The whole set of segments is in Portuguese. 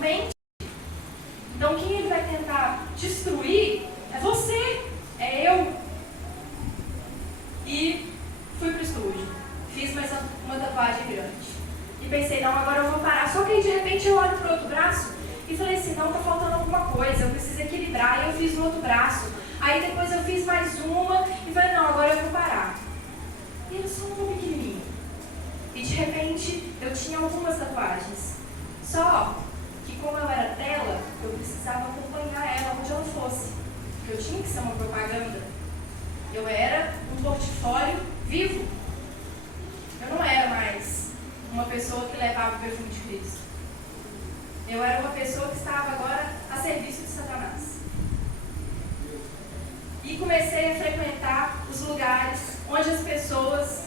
mente. Então quem ele vai tentar destruir é você, é eu. E fui pro estúdio, fiz mais uma tatuagem grande. E pensei, não, agora eu vou parar. Só que aí de repente eu olho pro outro braço e falei assim, não, tá faltando alguma coisa, eu preciso equilibrar. E eu fiz no outro braço. Aí depois eu fiz mais uma e falei, não, agora eu vou parar. E era só uma pequenininha. E de repente eu tinha algumas tatuagens. Só que como eu era dela, eu precisava acompanhar ela onde ela fosse. Porque eu tinha que ser uma propaganda. Eu era um portfólio vivo. Eu não era mais uma pessoa que levava o perfume de Cristo. Eu era uma pessoa que estava agora a serviço de Satanás. E comecei a frequentar os lugares onde as pessoas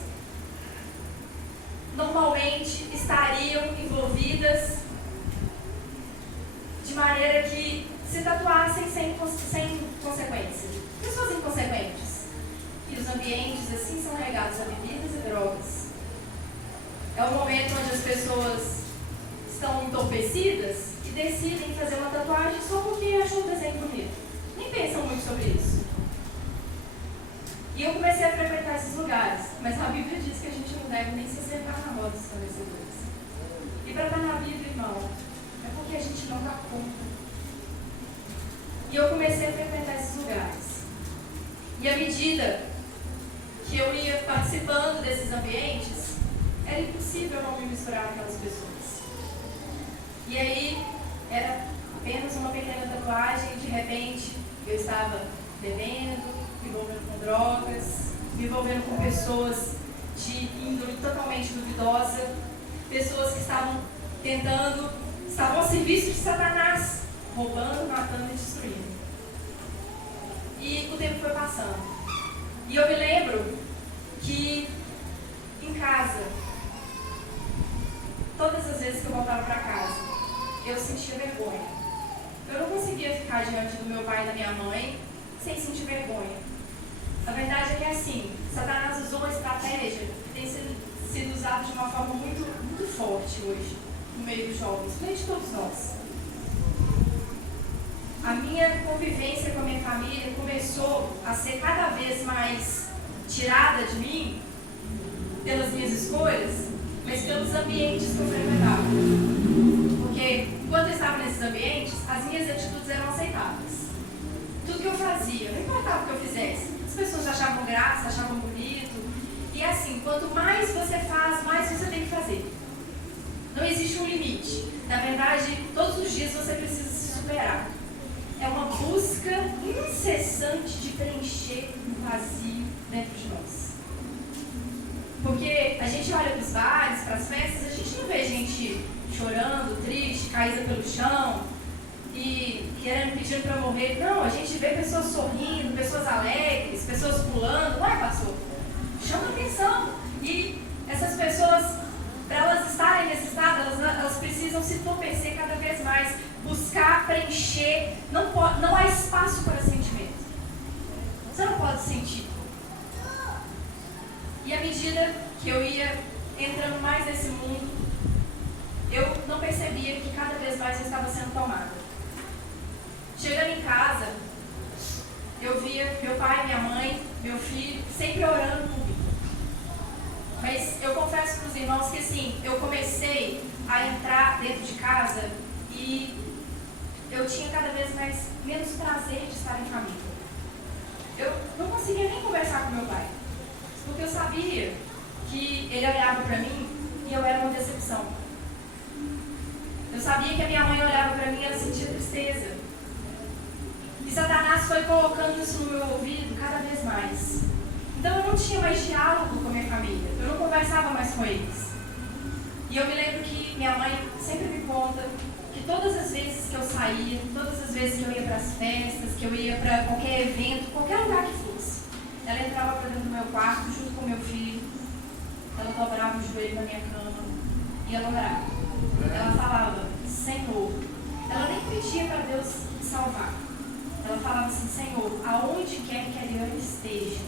normalmente estariam envolvidas de maneira que se tatuassem sem consequência. Pessoas inconsequentes. E os ambientes assim são regados a bebidas e drogas. É o momento onde as pessoas estão entorpecidas e decidem fazer uma tatuagem só porque acham o desenho bonito. Nem pensam muito sobre isso. E eu comecei a frequentar esses lugares, mas a Bíblia diz que a gente não deve nem se sentar na roda dos esclarecedores. E para estar na Bíblia, irmão, é porque a gente não dá conta. E eu comecei a frequentar esses lugares. E à medida que eu ia participando desses ambientes, era impossível não me misturar com aquelas pessoas. E aí, era apenas uma pequena tatuagem e de repente eu estava bebendo, me envolvendo com drogas, me envolvendo com pessoas de índole totalmente duvidosa, pessoas que estavam ao serviço de Satanás, roubando, matando e destruindo. E o tempo foi passando. E eu me lembro que em casa, todas as vezes que eu voltava para casa, eu sentia vergonha. Eu não conseguia ficar diante do meu pai e da minha mãe sem sentir vergonha. A verdade é que é assim, Satanás usou uma estratégia que tem sido usada de uma forma muito, muito forte hoje, no meio dos jovens, principalmente de todos nós. A minha convivência com a minha família começou a ser cada vez mais tirada de mim, pelas minhas escolhas, mas pelos ambientes que eu frequentava. Porque, enquanto eu estava nesses ambientes, as minhas atitudes eram aceitáveis. Tudo que eu fazia, não importava o que eu fizesse, as pessoas achavam graça, achavam bonito. E assim, quanto mais você faz, mais você tem que fazer. Não existe um limite. Na verdade, todos os dias você precisa se superar. É uma busca incessante de preencher um vazio dentro de nós. Porque a gente olha para os bares, para as festas, a gente não vê gente chorando, triste, caída pelo chão e pedindo para morrer. Não, a gente vê pessoas sorrindo, pessoas alegres, pessoas pulando. Ué, pastor, chama atenção. E essas pessoas, para elas estarem nesse estado, elas precisam se entorpecer cada vez mais, buscar preencher. Não há espaço para sentimento. Você não pode sentir. E à medida que eu ia entrando mais nesse mundo, eu não percebia que cada vez mais eu estava sendo tomada. Chegando em casa, eu via meu pai, minha mãe, meu filho, sempre orando por mim. Mas eu confesso para os irmãos que assim, eu comecei a entrar dentro de casa e eu tinha cada vez menos prazer de estar em família. Eu não conseguia nem conversar com meu pai, porque eu sabia que ele olhava para mim e eu era uma decepção. Eu sabia que a minha mãe olhava para mim e ela sentia tristeza. E Satanás foi colocando isso no meu ouvido cada vez mais. Então eu não tinha mais diálogo com a minha família, eu não conversava mais com eles. E eu me lembro que minha mãe sempre me conta que todas as vezes que eu saía, todas as vezes que eu ia para as festas, que eu ia para qualquer evento, qualquer lugar que fosse, ela entrava para dentro do meu quarto junto com meu filho, ela dobrava o joelho na minha cama e ela orava. Ela falava, Senhor, ela nem pedia para Deus me salvar. Ela falava assim, Senhor, aonde quer que a Eliane esteja,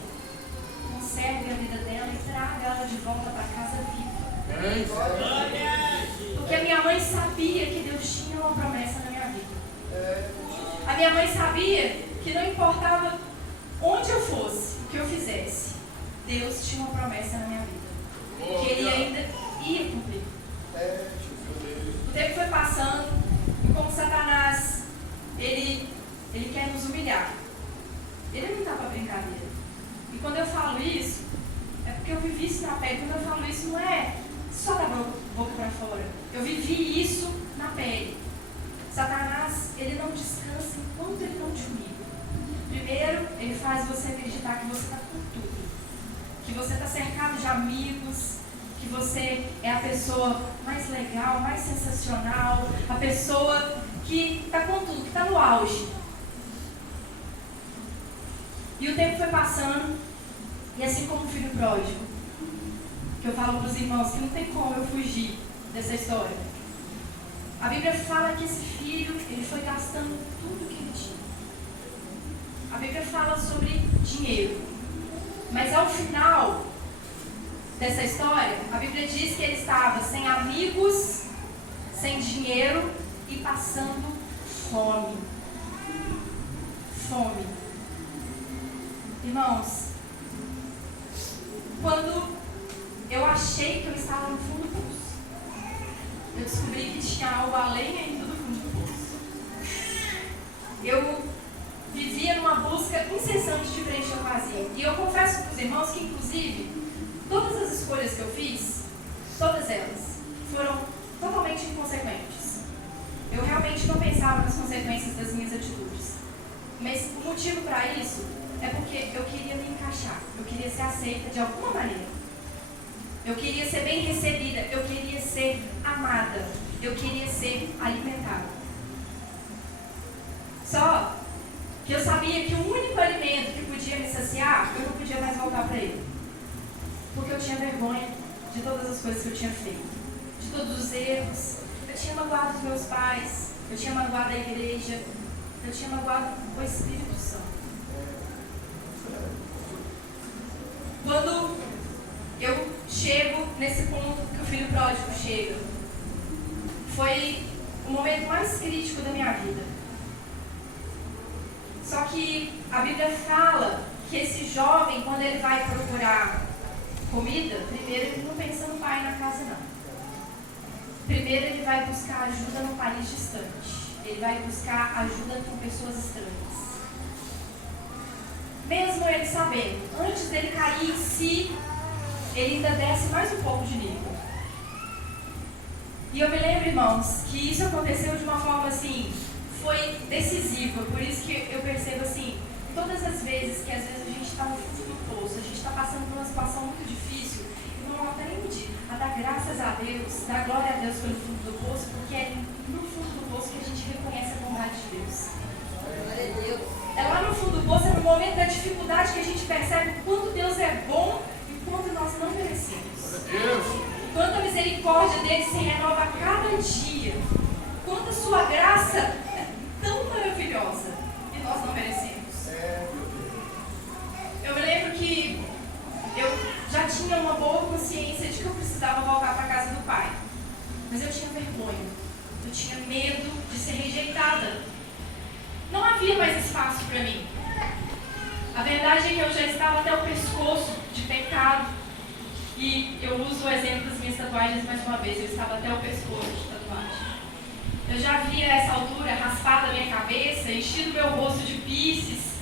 conserve a vida dela e traga ela de volta para casa viva. Porque a minha mãe sabia que Deus tinha uma promessa minha mãe sabia que não importava onde eu fosse, o que eu fizesse, Deus tinha uma promessa na minha vida, que Ele ainda ia cumprir. O tempo foi passando, e como Satanás, ele quer nos humilhar. Ele não está para brincadeira. E quando eu falo isso, é porque eu vivi isso na pele. Quando eu falo isso, não é só da boca para fora. Eu vivi isso na pele. Satanás, ele não descansa enquanto ele não te humilha. Primeiro, ele faz você acreditar que você está com tudo. Que você está cercado de amigos, que você é a pessoa mais legal, mais sensacional, a pessoa que está com tudo, que está no auge. E o tempo foi passando, e assim como o filho pródigo, que eu falo para os irmãos que não tem como eu fugir dessa história. A Bíblia fala que esse filho, ele foi gastando tudo que ele tinha. A Bíblia fala sobre dinheiro. Mas ao final dessa história, a Bíblia diz que ele estava sem amigos, sem dinheiro e passando fome. Fome. Irmãos, quando eu achei que eu estava no fundo do poço, eu descobri que tinha algo além ainda do fundo do poço. Eu vivia numa busca incessante de preencher o vazio. E eu confesso para os irmãos que, inclusive, todas as escolhas que eu fiz, todas elas, foram totalmente inconsequentes. Eu realmente não pensava nas consequências das minhas atitudes. Mas o motivo para isso é porque eu queria me encaixar, eu queria ser aceita de alguma maneira. Eu queria ser bem recebida, eu queria ser amada, eu queria ser alimentada. Só que eu sabia que o único alimento que podia me saciar, eu não podia mais voltar para ele. Porque eu tinha vergonha de todas as coisas que eu tinha feito, de todos os erros. Eu tinha magoado os meus pais, eu tinha magoado a igreja, eu tinha magoado o Espírito Santo. Quando eu chego nesse ponto que o filho pródigo chega, foi o momento mais crítico da minha vida. Só que a Bíblia fala que esse jovem, quando ele vai procurar comida, primeiro ele não pensa no pai na casa, não. Primeiro ele vai buscar ajuda no país distante. Ele vai buscar ajuda com pessoas estranhas. Mesmo ele sabendo, antes dele cair em si, ele ainda desce mais um pouco de nível. E eu me lembro, irmãos, que isso aconteceu de uma forma assim, foi decisiva. Por isso que eu percebo assim, todas as vezes que às vezes a gente está no fundo do poço, a gente está passando por uma situação muito difícil, não aprende a dar graças a Deus, dar glória a Deus pelo fundo do poço, porque é no fundo do poço que a gente reconhece a bondade de Deus. Glória a Deus. É lá no fundo do poço, é no momento da dificuldade que a gente percebe o quanto Deus é bom e o quanto nós não merecemos. O quanto a misericórdia dele se renova a cada dia. O quanto a sua graça é tão maravilhosa e nós não merecemos. Eu me lembro que eu já tinha uma boa consciência de que eu precisava voltar para a casa do pai. Mas eu tinha vergonha. Eu tinha medo de ser rejeitada. Não havia mais espaço para mim. A verdade é que eu já estava até o pescoço de pecado. E eu uso o exemplo das minhas tatuagens mais uma vez. Eu estava até o pescoço de tatuagem. Eu já havia, a essa altura, raspado a minha cabeça, enchido meu rosto de piercings.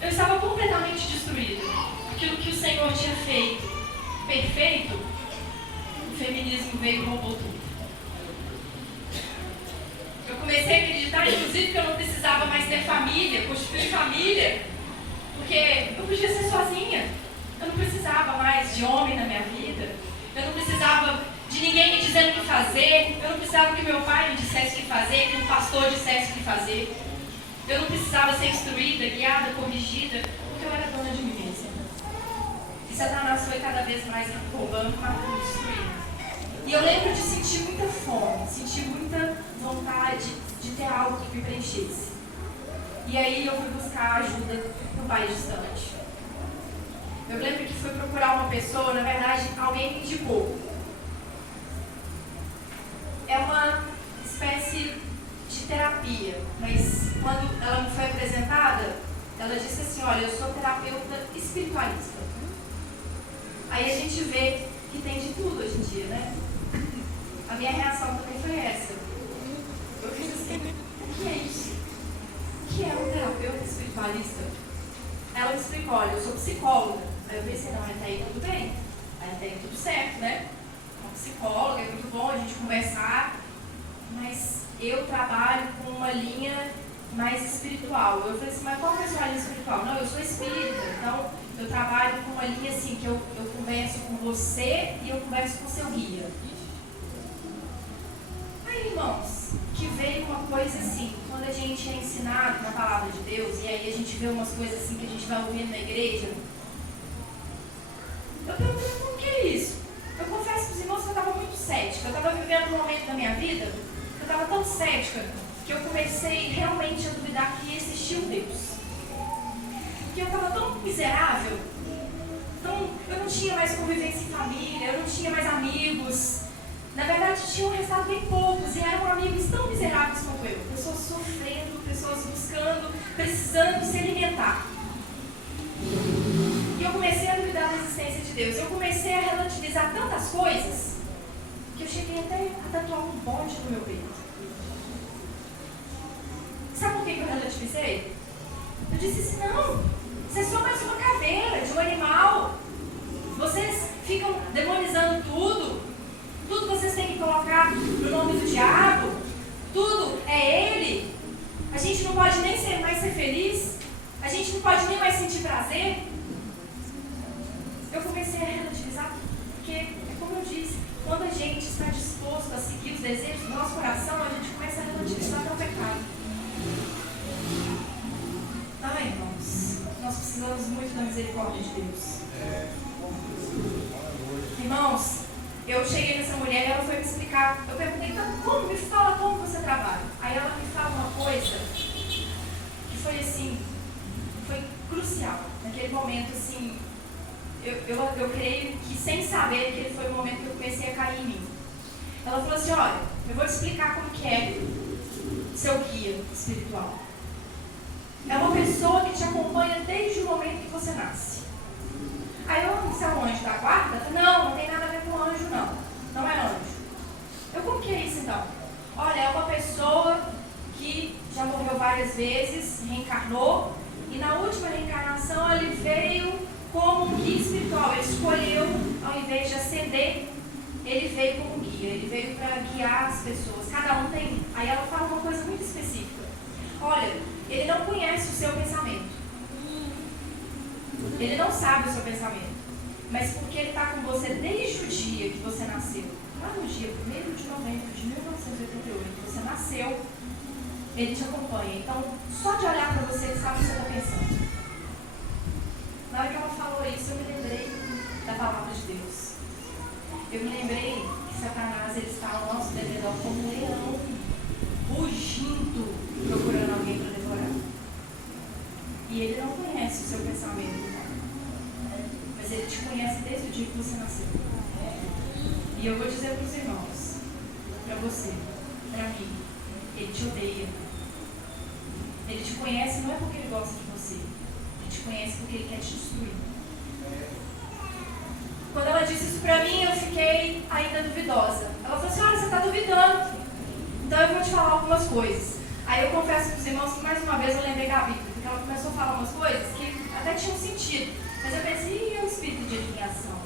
Eu estava completamente destruída. Aquilo que o Senhor tinha feito perfeito, o feminismo veio e roubou tudo. Eu comecei a acreditar, inclusive, que eu não precisava mais ter família, constituir família, porque eu podia ser sozinha. Eu não precisava mais de homem na minha vida. Eu não precisava de ninguém me dizendo o que fazer. Eu não precisava que meu pai me dissesse o que fazer, que um pastor dissesse o que fazer. Eu não precisava ser instruída, guiada, corrigida, porque eu era dona de mim mesma. E Satanás foi cada vez mais roubando, matando, destruindo. E eu lembro de sentir muita fome, sentir muita vontade de ter algo que me preenchesse. E aí eu fui buscar ajuda no país distante. Eu lembro que fui procurar uma pessoa, na verdade, alguém me indicou. É uma espécie de terapia, mas quando ela me foi apresentada, ela disse assim, olha, eu sou terapeuta espiritualista. Aí a gente vê que tem de tudo hoje em dia, né? A minha reação também foi essa. Eu fiz assim, o que é isso? O que é um terapeuta espiritualista? Ela me explicou, olha, eu sou psicóloga. Aí eu pensei, não, até aí tudo bem. Aí até aí tudo certo, né? Uma psicóloga, é muito bom a gente conversar, mas eu trabalho com uma linha mais espiritual. Eu falei assim, mas qual é a sua linha espiritual? Não, eu sou espírita, então eu trabalho com uma linha assim, que eu converso com você e eu converso com o seu guia. Aí, irmãos, que veio uma coisa assim, quando a gente é ensinado na palavra de Deus, e aí a gente vê umas coisas assim que a gente vai ouvindo na igreja, eu perguntei, como que é isso? Eu confesso para os irmãos que eu estava muito cética. Eu estava vivendo um momento da minha vida que eu estava tão cética que eu comecei realmente a duvidar que existia um Deus. Que eu estava tão miserável, eu não tinha mais convivência em família, eu não tinha mais amigos. Na verdade, tinham restado bem poucos e eram amigos tão miseráveis quanto eu. Pessoas sofrendo, pessoas buscando, precisando se alimentar. E eu comecei a duvidar da existência de Deus. Eu comecei a relativizar tantas coisas que eu cheguei até a tatuar um bonde no meu peito. Sabe por que eu relativizei? Eu disse assim, não, vocês são mais uma caveira de um animal. Vocês ficam demonizando tudo. Tudo vocês têm que colocar no nome do diabo. Tudo é ele. A gente não pode nem mais ser feliz. A gente não pode nem mais sentir prazer. Eu comecei a relativizar porque, como eu disse, quando a gente está disposto a seguir os desejos do nosso coração, a gente começa a relativizar até o pecado. Ai, irmãos, nós precisamos muito da misericórdia de Deus. Irmãos, eu cheguei nessa mulher e ela foi me explicar. Eu perguntei, então, como? Me fala como você trabalha. Aí ela me fala uma coisa que foi assim, foi crucial. Naquele momento, assim, eu creio que sem saber que ele foi o momento que eu comecei a cair em mim. Ela falou assim, olha, eu vou te explicar como que é seu guia espiritual. É uma pessoa que te acompanha desde o momento que você nasce. Aí eu disse, é um anjo da guarda? Não tem nada a ver com anjo, não. Não é anjo. Eu, como que é isso então? Olha, é uma pessoa que já morreu várias vezes, reencarnou, e na última reencarnação ele veio como um guia espiritual. Ele escolheu, ao invés de ascender, ele veio como guia. Ele veio para guiar as pessoas. Cada um tem. Aí ela fala uma coisa muito específica. Olha, ele não conhece o seu pensamento. Ele não sabe o seu pensamento. Mas porque ele está com você desde o dia que você nasceu. Lá no dia 1º de novembro de 1988, você nasceu, ele te acompanha. Então, só de olhar para você, ele sabe o que você está pensando. Na hora que ela falou isso, eu me lembrei da palavra de Deus. Eu me lembrei que Satanás ele está ao nosso derredor como um leão, rugindo, procurando alguém para devorar. E ele não conhece o seu pensamento, mas ele te conhece desde o dia que você nasceu. E eu vou dizer para os irmãos, para você, para mim, ele te odeia. Ele te conhece não é porque ele gosta de você, ele te conhece porque ele quer te destruir. Quando ela disse isso para mim, eu fiquei ainda duvidosa. Ela falou assim, olha, você está duvidando, então eu vou te falar algumas coisas. Aí eu confesso para os irmãos que mais uma vez eu lembrei da Bíblia, porque ela começou a falar umas coisas que até tinham sentido, mas eu pensei, e é o espírito de adivinhação?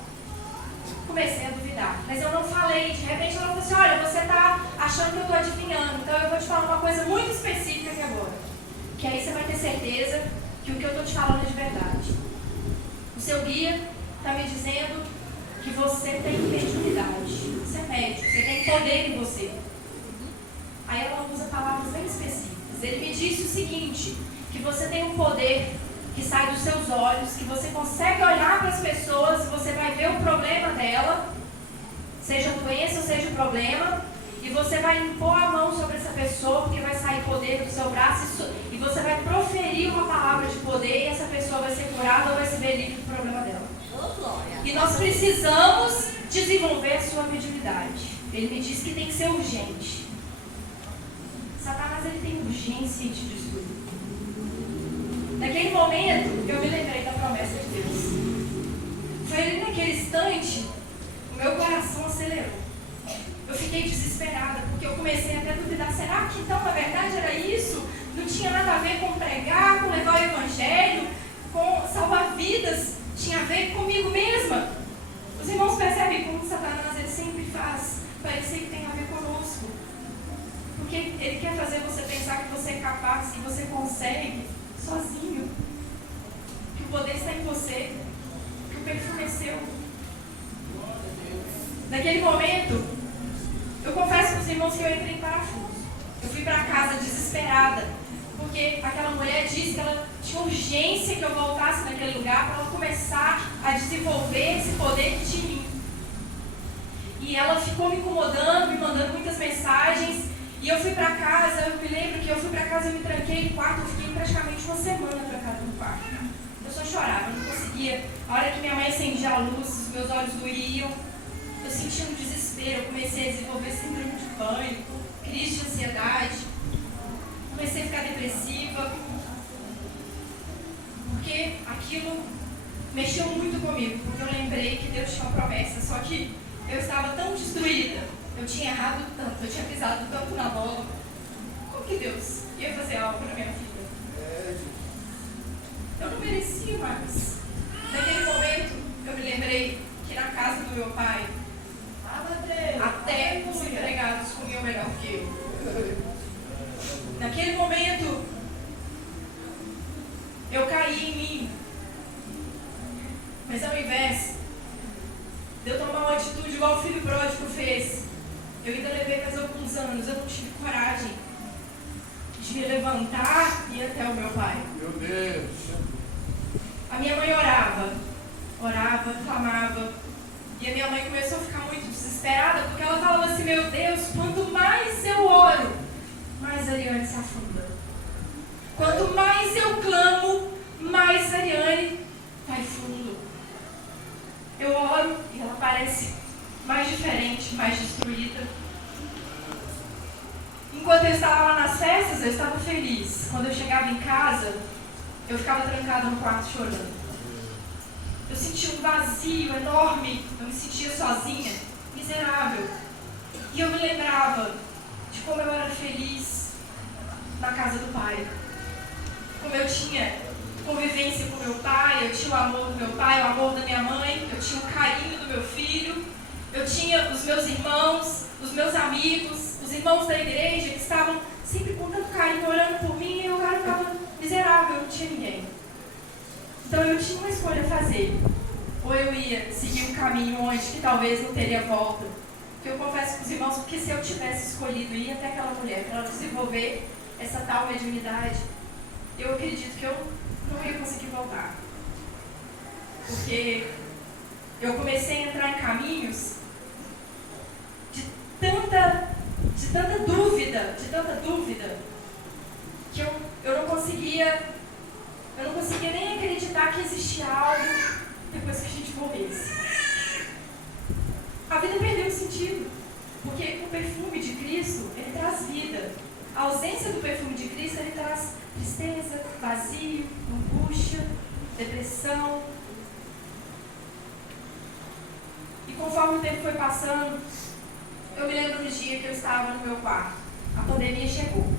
Comecei a duvidar, mas eu não falei. De repente ela falou assim, olha, você está achando que eu estou adivinhando, então eu vou te falar uma coisa muito específica aqui agora, que aí você vai ter certeza que o que eu estou te falando é de verdade. O seu guia está me dizendo que você tem mediunidade, você é médico, você tem poder em você. Aí ela usa palavras bem específicas. Ele me disse o seguinte, que você tem um poder que sai dos seus olhos, que você consegue olhar para as pessoas, você vai ver o problema dela, seja doença ou seja o problema, e você vai impor a mão sobre essa pessoa, porque vai sair poder do seu braço, e você vai proferir uma palavra de poder, e essa pessoa vai ser curada ou vai se ver livre do problema dela. E nós precisamos desenvolver a sua mediunidade. Ele me disse que tem que ser urgente. Satanás ele tem urgência em te destruir. Naquele momento, eu me lembrei da promessa de Deus. Foi ali naquele instante, o meu coração acelerou. Eu fiquei desesperada, porque eu comecei até a duvidar, será que então na verdade era isso? Não tinha nada a ver com pregar, com levar o evangelho, com salvar vidas, tinha a ver comigo mesma. Os irmãos percebem como Satanás ele sempre faz parecer que tem a ver conosco. Porque ele quer fazer você pensar que você é capaz, que você consegue, sozinho. Que o poder está em você, que o perfume é seu. Naquele momento, eu confesso para os irmãos que eu entrei em parafuso. Eu fui para casa desesperada, porque aquela mulher disse que ela tinha urgência que eu voltasse naquele lugar para ela começar a desenvolver esse poder que tinha em mim. E ela ficou me incomodando, me mandando muitas mensagens. E eu fui para casa, eu me lembro que eu fui para casa e me tranquei no quarto. Eu fiquei praticamente uma semana trancada no quarto. Eu só chorava, eu não conseguia. A hora que minha mãe acendia a luz, os meus olhos doíam. Eu sentia um desespero, eu comecei a desenvolver síndrome de pânico, crise de ansiedade. Comecei a ficar depressiva. Porque aquilo mexeu muito comigo, porque eu lembrei que Deus tinha uma promessa, só que eu estava tão destruída, eu tinha errado tanto, eu tinha pisado tanto na bola. Como que Deus ia fazer algo na minha vida? Eu não merecia mais. Naquele momento, eu me lembrei que na casa do meu pai, até os empregados comiam melhor que eu. Naquele momento, eu caí em mim. Mas ao invés de eu tomar uma atitude igual o filho pródigo fez, eu ainda levei mais alguns anos, eu não tive coragem de me levantar e ir até o meu pai. Meu Deus! A minha mãe orava, clamava, e a minha mãe começou a ficar muito desesperada, porque ela falava assim, meu Deus, quanto mais eu oro, mais a Ariane se afunda. Quanto mais eu clamo, mais a Ariane vai fundo. Eu oro e ela parece mais diferente, mais destruída. Enquanto eu estava lá nas festas, eu estava feliz. Quando eu chegava em casa, eu ficava trancada no quarto chorando. Eu sentia um vazio enorme, eu me sentia sozinha, miserável. E eu me lembrava de como eu era feliz na casa do pai. Como eu tinha convivência com meu pai, eu tinha o amor do meu pai, o amor da minha mãe, eu tinha o carinho do meu filho, eu tinha os meus irmãos, os meus amigos, os irmãos da igreja que estavam sempre com tanto carinho, orando por mim, e eu agora estava miserável, eu não tinha ninguém. Então eu tinha uma escolha a fazer. Ou eu ia seguir um caminho onde que talvez não teria volta. Que eu confesso para os irmãos, porque se eu tivesse escolhido ir até aquela mulher para ela desenvolver essa tal mediunidade, eu acredito que eu não ia conseguir voltar. Porque eu comecei a entrar em caminhos de tanta dúvida, que eu não conseguia nem acreditar que existia algo depois que a gente morresse. A vida perdeu sentido, porque o perfume de Cristo, ele traz vida. A ausência do perfume de Cristo, ele traz tristeza, vazio, angústia, depressão. E conforme o tempo foi passando, eu me lembro do dia que eu estava no meu quarto. A pandemia chegou,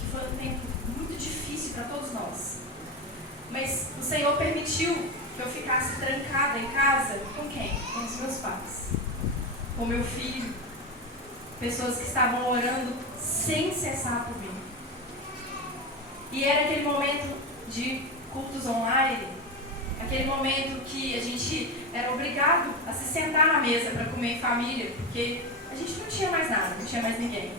que foi um tempo muito difícil para todos nós. Mas o Senhor permitiu que eu ficasse trancada em casa com quem? Com os meus pais, com meu filho, pessoas que estavam orando sem cessar por mim. E era aquele momento de cultos online, aquele momento que a gente era obrigado a se sentar na mesa para comer em família, porque a gente não tinha mais nada, não tinha mais ninguém.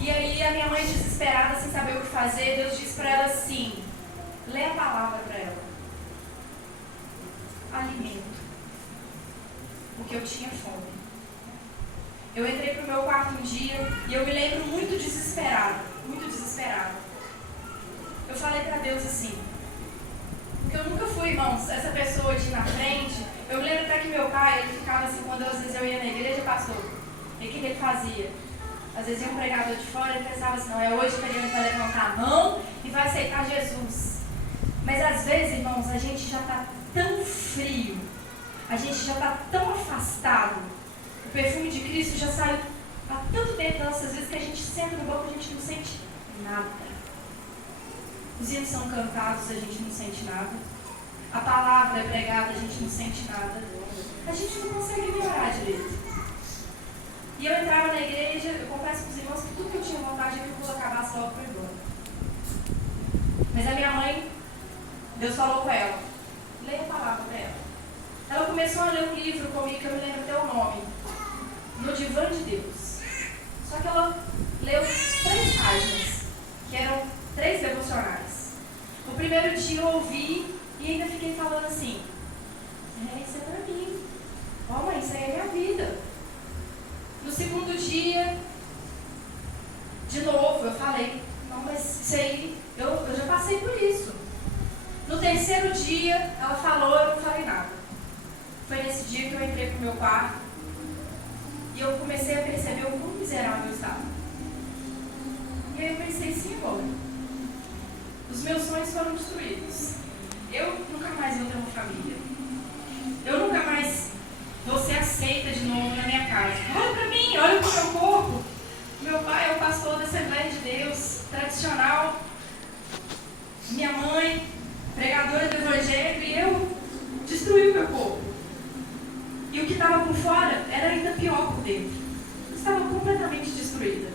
E aí a minha mãe desesperada, sem saber o que fazer, Deus disse para ela assim, lê a palavra para ela. Alimento. Porque eu tinha fome. Eu entrei para o meu quarto um dia e eu me lembro muito desesperada. Eu falei para Deus assim, porque eu nunca fui, irmãos, essa pessoa de ir na frente. Eu me lembro até que meu pai, ele ficava assim, quando às vezes eu ia na igreja, pastor, e o que ele fazia? Às vezes ia um pregador de fora e pensava assim, não, é hoje que ele vai levantar a mão e vai aceitar Jesus. Mas às vezes, irmãos, a gente já está tão frio, a gente já está tão afastado, o perfume de Cristo já saiu há tanto tempo das nossas vidas que a gente senta no banco e a gente não sente nada. Os hinos são cantados, a gente não sente nada. A palavra é pregada, a gente não sente nada. A gente não consegue melhorar direito. E eu entrava na igreja, eu confesso para os irmãos que tudo que eu tinha vontade é que eu acabasse logo por embora. Mas a minha mãe, Deus falou com ela, leia a palavra para ela. Ela começou a ler um livro comigo, que eu me lembro até o nome, No Divã de Deus. Só que ela leu 3 páginas, que eram 3 devocionais. O primeiro dia eu ouvi e ainda fiquei falando assim, isso é para mim. Ó mãe, isso aí é minha vida. No segundo dia, de novo, eu falei, não, mas isso aí, eu já passei por isso. No terceiro dia, ela falou, eu não falei nada. Foi nesse dia que eu entrei pro meu quarto e eu comecei a perceber o quão miserável eu estava. E aí eu pensei assim, agora, os meus sonhos foram destruídos. Eu nunca mais vou ter uma família. Eu nunca mais vou ser aceita de novo na minha casa. Olha para mim, olha para o meu corpo. Meu pai é o pastor da Assembleia de Deus, tradicional. Minha mãe, pregadora do Evangelho, e eu destruí o meu corpo. E o que estava por fora era ainda pior por dentro. Eu estava completamente destruída.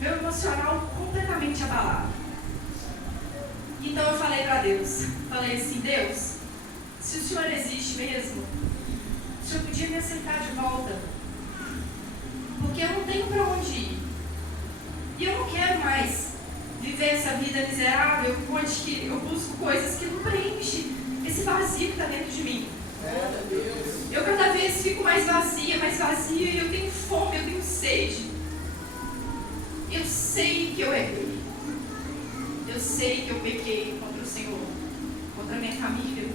Meu emocional completamente abalado. Então eu falei para Deus, falei assim, Deus, se o Senhor existe mesmo, o Senhor podia me aceitar de volta, porque eu não tenho para onde ir. E eu não quero mais viver essa vida miserável, onde que eu busco coisas que não preenchem esse vazio que está dentro de mim. Eu cada vez fico mais vazia, e eu tenho fome, eu tenho sede. Eu sei que eu errei. Eu sei que eu pequei contra o Senhor, contra a minha família.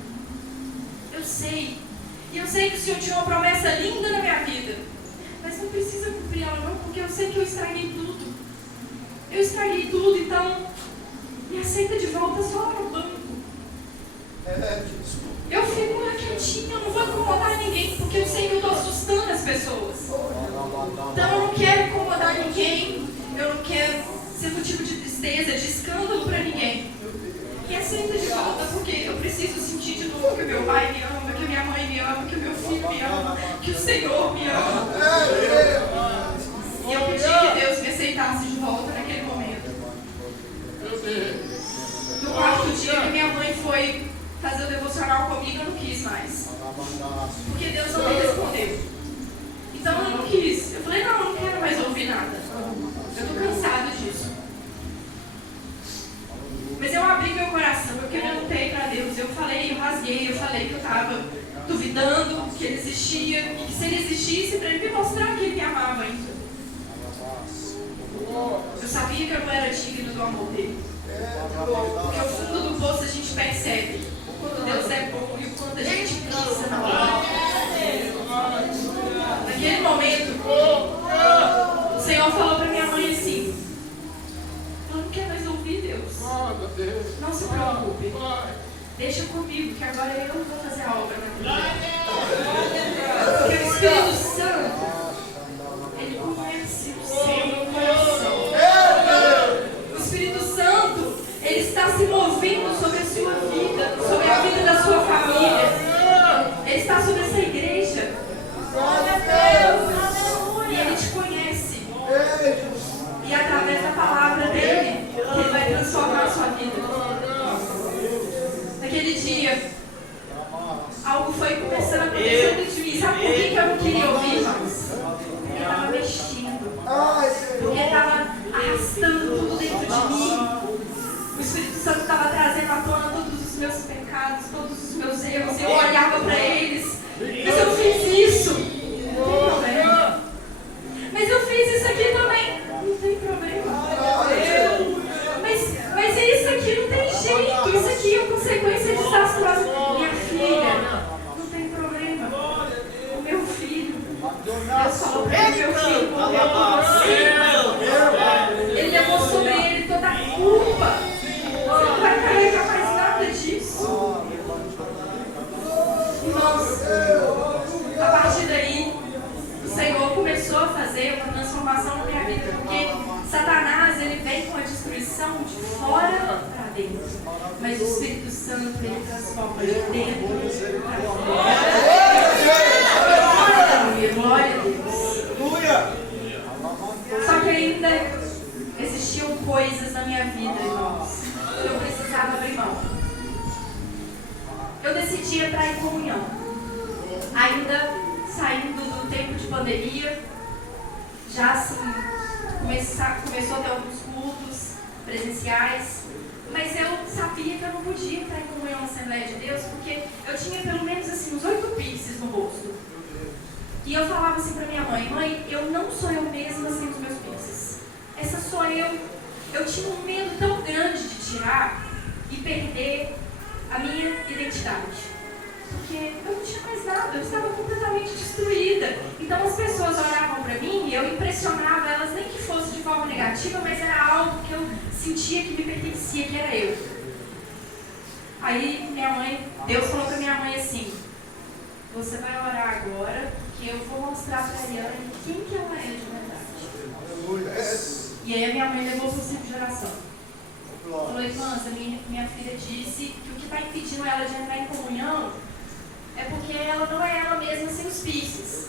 Eu sei. E eu sei que o Senhor tinha uma promessa linda na minha vida. Mas não precisa cumprir ela não, porque eu sei que eu estraguei tudo. Eu estraguei tudo, então me aceita de volta só no banco. Eu fico lá quietinha, eu não vou incomodar ninguém, porque eu sei que eu estou assustando as pessoas. Então eu não quero incomodar ninguém, eu não quero ser motivo de tristeza, de escândalo para ninguém. Me aceita de volta, porque eu preciso sentir de novo que o meu pai me ama, que a minha mãe me ama, que o meu filho me ama, que o Senhor me ama. E eu pedi que Deus me aceitasse de volta naquele momento. No quarto dia que minha mãe foi fazer o devocional comigo, eu não quis mais. Porque Deus não me respondeu. Então eu não quis. Eu falei, não, eu não quero mais ouvir nada. Eu estou cansada disso. Mas eu abri meu coração, eu perguntei para Deus, eu falei, eu rasguei, eu falei que eu estava duvidando que Ele existia e que se Ele existisse, para Ele me mostrar que Ele me amava ainda. Eu sabia que eu não era digna do amor dele. Porque o fundo do poço a gente percebe o quanto Deus é bom e o quanto a gente precisa na hora. Naquele momento, o Senhor falou para minha mãe assim, eu não quero mais ouvir Deus. Não se preocupe. Deixa comigo, que agora eu vou fazer a obra na tua vida. Porque o Espírito Santo, Ele conhece o seu coração. O Espírito Santo, Ele está se movendo sobre a sua vida, sobre a vida da sua família. Ele está sobre essa igreja. E Ele te conhece. E através da palavra dele, Ele vai transformar a sua vida. Naquele dia, algo foi começando a acontecer dentro de mim. Sabe por que eu não queria ouvir mais? fora para dentro. Mas o Espírito Santo, ele transforma de dentro para fora. Glória a Deus. Só que ainda existiam coisas na minha vida, irmãos, que eu precisava abrir mão. Eu decidi entrar em comunhão. Ainda saindo do tempo de pandemia, já assim, começou a ter alguns cultos presenciais, mas eu sabia que eu não podia entrar em comunhão na Assembleia de Deus, porque eu tinha pelo menos assim, uns 8 piercings no rosto. E eu falava assim pra minha mãe: mãe, eu não sou eu mesma sem os meus piercings. Essa sou eu. Eu tinha um medo tão grande de tirar e perder a minha identidade. Porque eu não tinha mais nada, eu estava completamente destruída. Então as pessoas olhavam para mim e eu impressionava elas, nem que fosse de forma negativa, mas era algo que eu sentia que me pertencia, que era eu. Aí Deus falou para minha mãe assim: você vai orar agora, que eu vou mostrar para a Ariane quem que ela é de verdade. E aí a minha mãe levou para o ciclo de oração. Falou: irmãs, minha filha disse que o que está impedindo ela de entrar em comunhão é porque ela não é ela mesma sem os piercings.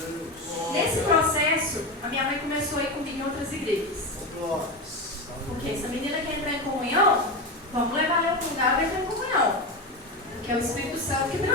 Nesse processo, a minha mãe começou a ir comigo em outras igrejas. Porque essa menina quer entrar em comunhão, vamos levar ela para um lugar para entrar em comunhão. Porque é o Espírito Santo que transforma.